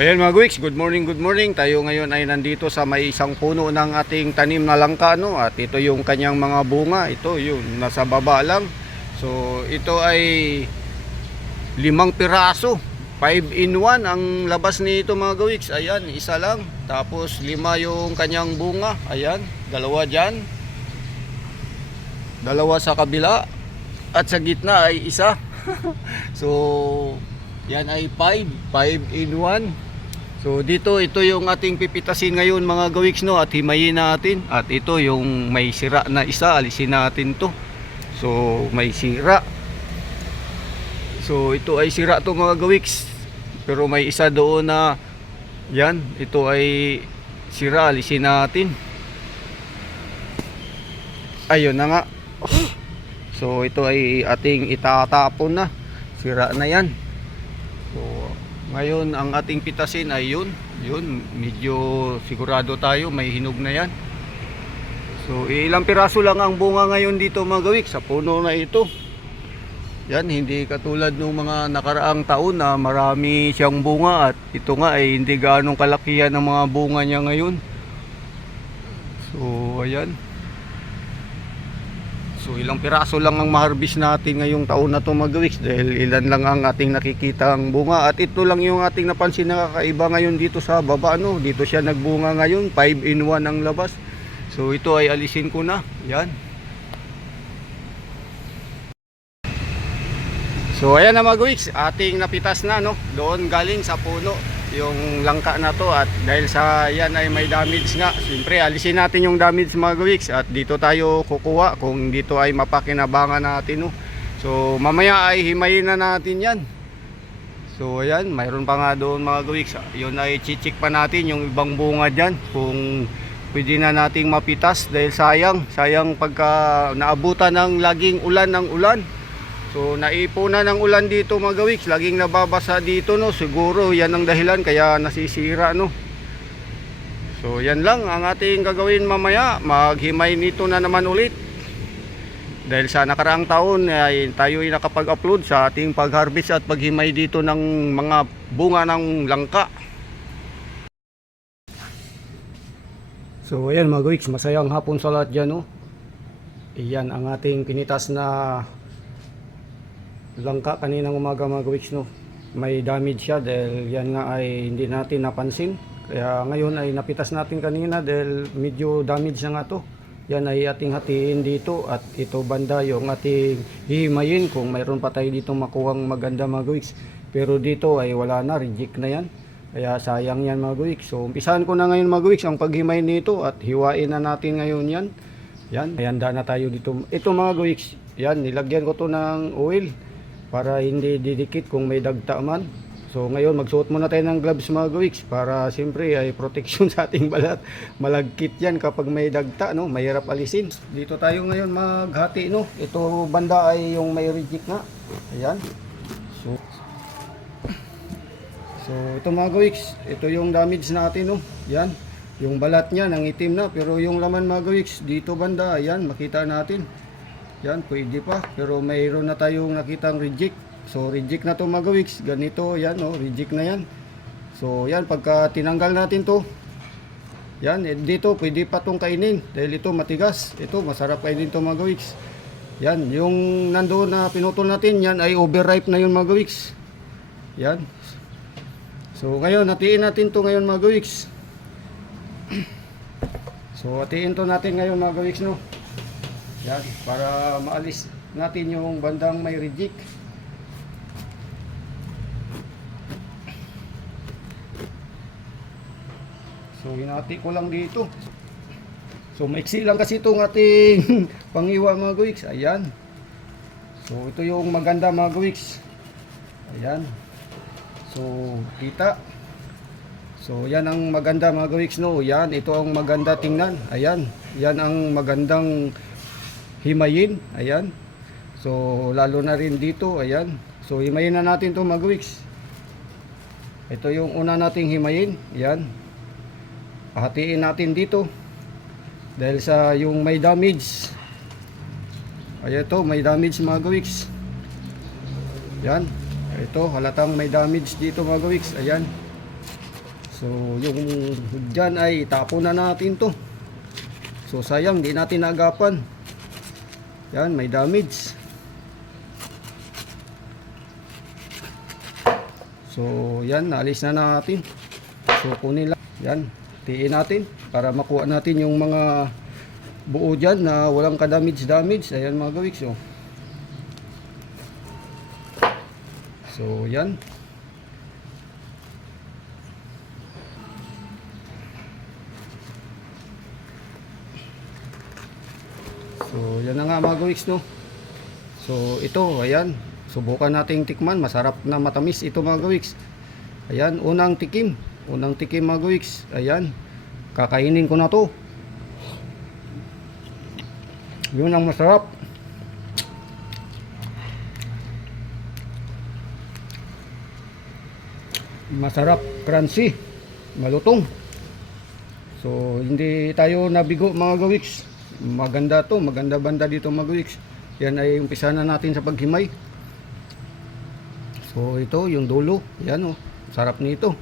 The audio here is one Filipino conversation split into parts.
ayan mga Gwiks, good morning, good morning. Tayo ngayon ay nandito sa may isang puno ng ating tanim na langka no at ito yung kanyang mga bunga. Ito yung nasa baba lang. So ito ay limang piraso. 5 in 1 ang labas nito mga Gwiks. Ayan, isa lang. Tapos lima yung kanyang bunga. Ayan, dalawa diyan. Dalawa sa kabila at sa gitna ay isa. so yan ay 5, 5 in 1. So dito ito yung ating pipitasin ngayon mga gawiks no at himayin natin at ito yung may sira na isa alisin natin to. So may sira. So ito ay sira to mga gawiks. Pero may isa doon na yan, ito ay sira alisin natin. Ayun na nga. So ito ay ating itatapon na. Sira na yan. Ngayon ang ating pitasin ay yun. Yun, medyo sigurado tayo may hinog na yan. So ilang piraso lang ang bunga ngayon dito mga sa puno na ito. Yan, hindi katulad ng mga nakaraang taon na marami siyang bunga at ito nga ay hindi gaanong kalakihan ng mga bunga niya ngayon. So ayan. So ilang piraso lang ang ma-harvest natin ngayong taon na to magawiks dahil ilan lang ang ating nakikita ang bunga. At ito lang yung ating napansin na kakaiba ngayon dito sa baba no? Dito siya nagbunga ngayon 5 in 1 ang labas. So ito ay alisin ko na. Yan. So ayan na mga weeks, ating napitas na no, doon galing sa puno yung langka na to at dahil sa yan ay may damage nga, siyempre alisin natin yung damage mga weeks at dito tayo kukuha kung dito ay mapakinabangan natin no. So mamaya ay himayin na natin yan. So ayan, mayroon pa nga doon mga weeks, yun ay chichik pa natin yung ibang bunga dyan kung pwede na nating mapitas dahil sayang, sayang pagka naabutan ng laging ulan ng ulan. So naipunan ng ulan dito mga gawiks, laging nababasa dito no. Siguro yan ang dahilan kaya nasisira no. So yan lang ang ating gagawin mamaya, maghimay nito na naman ulit. Dahil sa nakaraang taon ay tayo ay nakapag-upload sa ating pag-harvest at paghimay dito ng mga bunga ng langka. So ayan mga gawiks, masayang hapon sa lahat dyan no. Iyan ang ating pinitas na langka kaninang umaga mga gawiks no? May damage siya dahil yan nga ay hindi natin napansin. Kaya ngayon ay napitas natin kanina dahil medyo damage na nga to. Yan ay ating hatiin dito at ito banda yung ating hihimayin kung mayroon pa tayo dito makuhang maganda mga gawiks pero dito ay wala na reject na yan. Kaya sayang yan mga gawiks so umpisahan ko na ngayon mga gawiks ang paghimay nito at hiwain na natin ngayon yan. Yan handa na tayo dito. Ito mga gawiks yan nilagyan ko to ng oil para hindi didikit kung may dagta man. So ngayon magsuot muna tayo ng gloves mga gawiks para siyempre ay protection sa ating balat. Malagkit yan kapag may dagta no, mahirap alisin. Dito tayo ngayon maghati no. Ito banda ay yung may reject nga. Ayan. So So ito mga gawiks, ito yung damage natin no. Yan. Yung balat niya nang itim na pero yung laman mga gawiks dito banda ayan makita natin. Yan, pwede pa. Pero mayroon na tayong nakitang reject. So, reject na to mga. Ganito, yan, oh, reject na yan. So, yan, pagka tinanggal natin to, yan, eh, dito, pwede pa tong kainin. Dahil ito matigas. Ito, masarap kainin to mga. Yan, yung nandoon na pinutol natin, yan ay overripe na yun mga. Yan. So, ngayon, hatiin natin to ngayon mga. So, hatiin to natin ngayon mga no? Yan, para maalis natin yung bandang may reject. So, hinati ko lang dito. So, maiksi lang kasi itong ating pangiwa mga gawiks. Ayan. So, ito yung maganda mga gawiks. Ayan. So, kita. So, yan ang maganda mga gawiks, no? Yan, ito ang maganda tingnan. Ayan. Yan ang magandang himayin. Ayan. So, lalo na rin dito. Ayan. So, himayin na natin to mga gawiks. Ito yung una nating himayin. Ayan. Pahatiin natin dito. Dahil sa yung may damage. Ayan to, may damage mga gawiks. Ayan. Ito, halatang may damage dito mga gawiks. Ayan. So, yung dyan ay itapon na natin to. So, sayang, di natin naagapan. Yan, may damage. So, yan, naalis na natin. So, kunin lang. Yan, tiin natin para makuha natin yung mga buo dyan na walang ka-damage-damage. Ayan mga gawiks, oh. So, yan. So, yan na nga mga gawiks, no. So, ito, ayan. Subukan nating tikman. Masarap na matamis ito mga gawiks. Ayan, unang tikim. Unang tikim mga gawiks. Ayan. Kakainin ko na to. Yun ang masarap. Masarap, crunchy, malutong. So, hindi tayo nabigo mga gawiks. Maganda to, maganda banda dito mga gawiks. Yan ay umpisa na natin sa paghimay. So, ito yung dulo. Yan oh, sarap nito.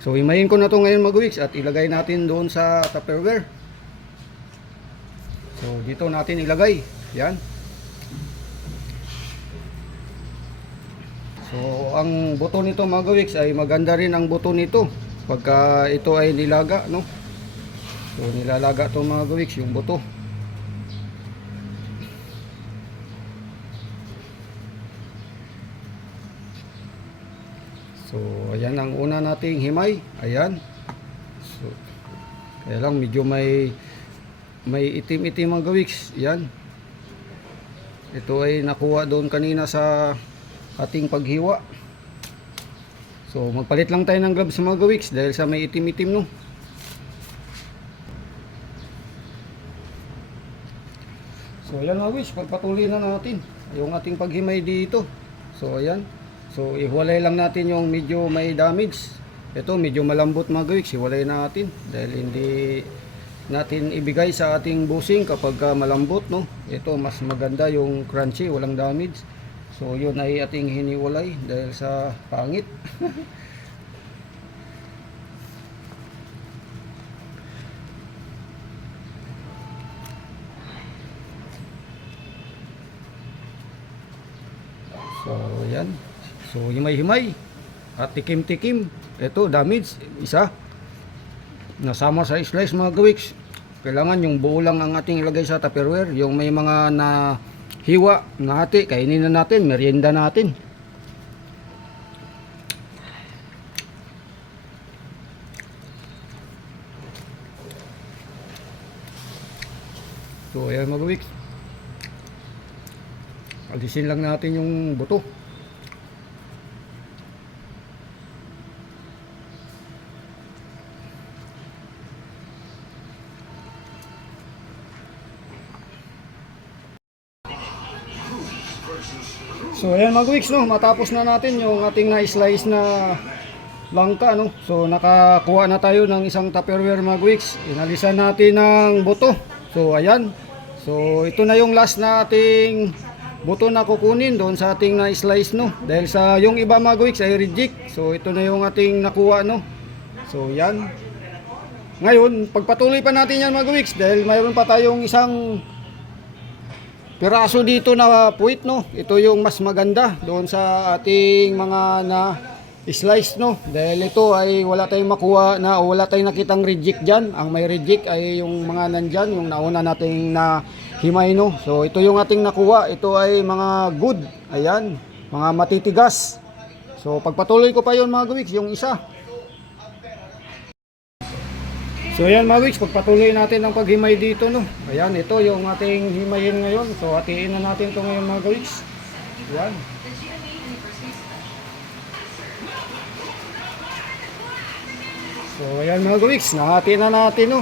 So, himayin ko na to ngayon mga gawiks at ilagay natin doon sa tupperware. So, dito natin ilagay. Yan. So, ang buto nito mga gawiks ay maganda rin ang buto nito pagka ito ay nilaga, no? So, nilalaga to mga gawiks, yung buto. So, ayan ang una nating himay. Ayan. So, kaya lang medyo may may itim-itim ang gawiks. Yan. Ito ay nakuha doon kanina sa ating paghiwa. So, magpalit lang tayo ng gloves sa mga gawiks dahil sa may itim-itim no. So, ayan mga gawiks, pagpatuloy na natin yung ating paghimay dito. So, ayan. So, ihiwalay lang natin yung medyo may damage. Ito, medyo malambot mga gawiks, ihiwalay natin dahil hindi natin ibigay sa ating busing kapag ah, malambot no ito mas maganda yung crunchy walang damage so yun ay ating hiniwalay dahil sa pangit so yan. So himay-himay. At tikim-tikim. Ito damage. Isa. Nasama sa slice mga gawiks. Kailangan yung buo lang ang ating ilagay sa tupperware. Yung may mga na hiwa na hati kainin na natin merienda natin. So ayan mga gawiks. Alisin lang natin yung buto So ayan mga weeks no, matapos na natin yung ating na-slice na langka no. So nakakuha na tayo ng isang tupperware mga weeks. Inalisan natin ng buto. So ayan. So ito na yung last na buto na kukunin doon sa ating na-slice no. Dahil sa yung iba mga weeks ay reject. So ito na yung ating nakuha no. So yan. Ngayon, pagpatuloy pa natin yan mga weeks dahil mayroon pa tayong isang piraso dito na puwit no? Ito yung mas maganda doon sa ating mga na slice no? Dahil ito ay wala tayong makuha na o wala tayong nakitang reject dyan. Ang may reject ay yung mga nandyan yung nauna nating na himay no? So ito yung ating nakuha. Ito ay mga good. Ayan. Mga matitigas. So pagpatuloy ko pa yon mga gawiks yung isa So ayan mga weeks, pagpatuloy natin ang paghimay dito no. Ayan, ito yung ating himayin ngayon. So hatiin na natin ito ngayon mga weeks. Ayan. So ayan mga weeks, nahati na natin no.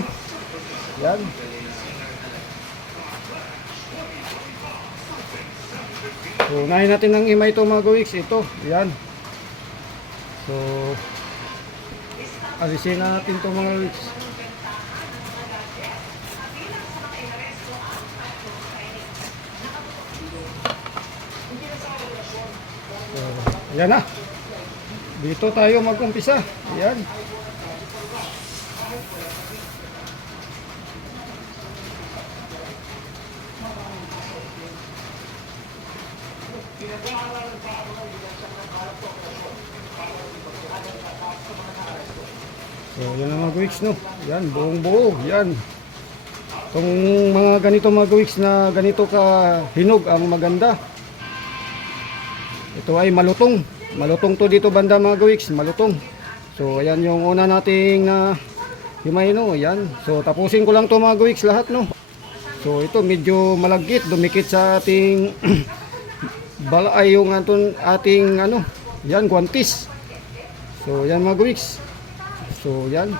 Ayan. So unahin natin ng himay ito mga weeks. Ito, ayan. So alisin na natin ito mga weeks. Ayan na. Dito tayo mag-umpisa. Ayan. So, yan ang mga weeks, no? Yan, buong buo. Yan. Itong mga ganito mga weeks na ganito ka hinog ang maganda. Ito ay malutong. Malutong to dito banda mga gawiks, malutong. So ayan yung una nating na himay no, ayan. So tapusin ko lang to mga gawiks lahat no. So ito medyo malagkit, dumikit sa ating balay yung aton ating ano, yan guantis. So yan mga gawiks. So yan.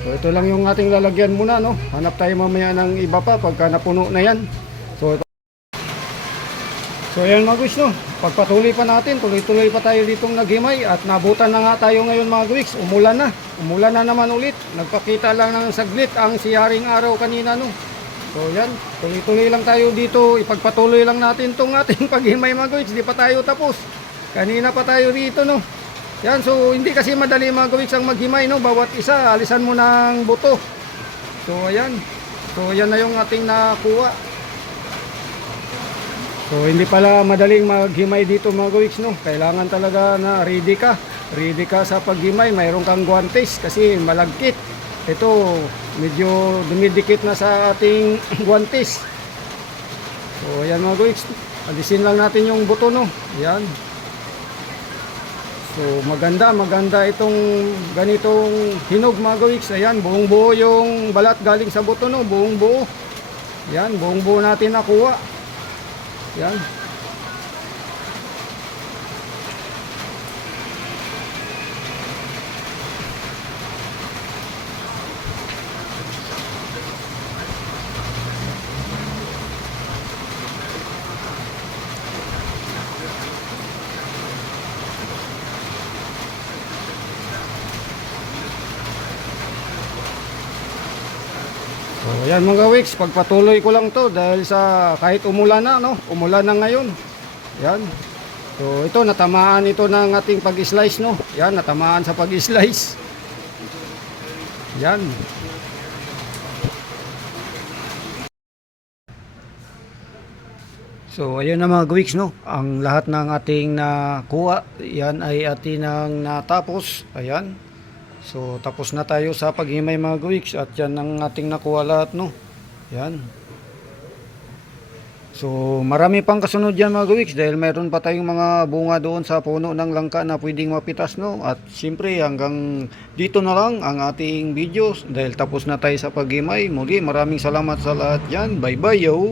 So ito lang yung ating lalagyan muna no. Hanap tayo mamaya ng iba pa pagka napuno na yan. So So yan mga guys no, pagpatuloy pa natin, tuloy-tuloy pa tayo ditong naghimay at nabutan na nga tayo ngayon mga guys, umulan na, umulan na naman ulit, nagpakita lang ng saglit ang siyaring araw kanina no. So yan, tuloy-tuloy lang tayo dito, ipagpatuloy lang natin tong ating paghimay mga guys, di pa tayo tapos. Kanina pa tayo dito no. Yan, so hindi kasi madali mga guys ang maghimay no, bawat isa, alisan mo ng buto. So ayan, so yan na yung ating nakuha. So hindi pala madaling maghimay dito mga guys no. Kailangan talaga na ready ka. Ready ka sa paghimay, mayroon kang guantes kasi malagkit. Ito medyo dumidikit na sa ating guantes. So ayan mga guys, alisin lang natin yung buto no. Ayan. So maganda, maganda itong ganitong hinog mga guys. Ayan, buong buo yung balat galing sa buto no, buong buo. Ayan, buong buo natin nakuha. Yan. So, yan mga weeks, pagpatuloy ko lang to dahil sa kahit umulan na, no? Umulan na ngayon. Yan. So, ito natamaan ito ng ating pag-slice, no? Yan, natamaan sa pag-slice. Yan. So, ayun na mga weeks, no? Ang lahat ng ating nakuha, yan ay ating nang natapos. Ayan. So tapos na tayo sa paghimay mga gawiks at yan ang ating nakuha lahat no. Yan. So marami pang kasunod yan mga gawiks dahil mayroon pa tayong mga bunga doon sa puno ng langka na pwedeng mapitas no. At siyempre hanggang dito na lang ang ating videos dahil tapos na tayo sa paghimay. Muli maraming salamat sa lahat yan. Bye bye yo.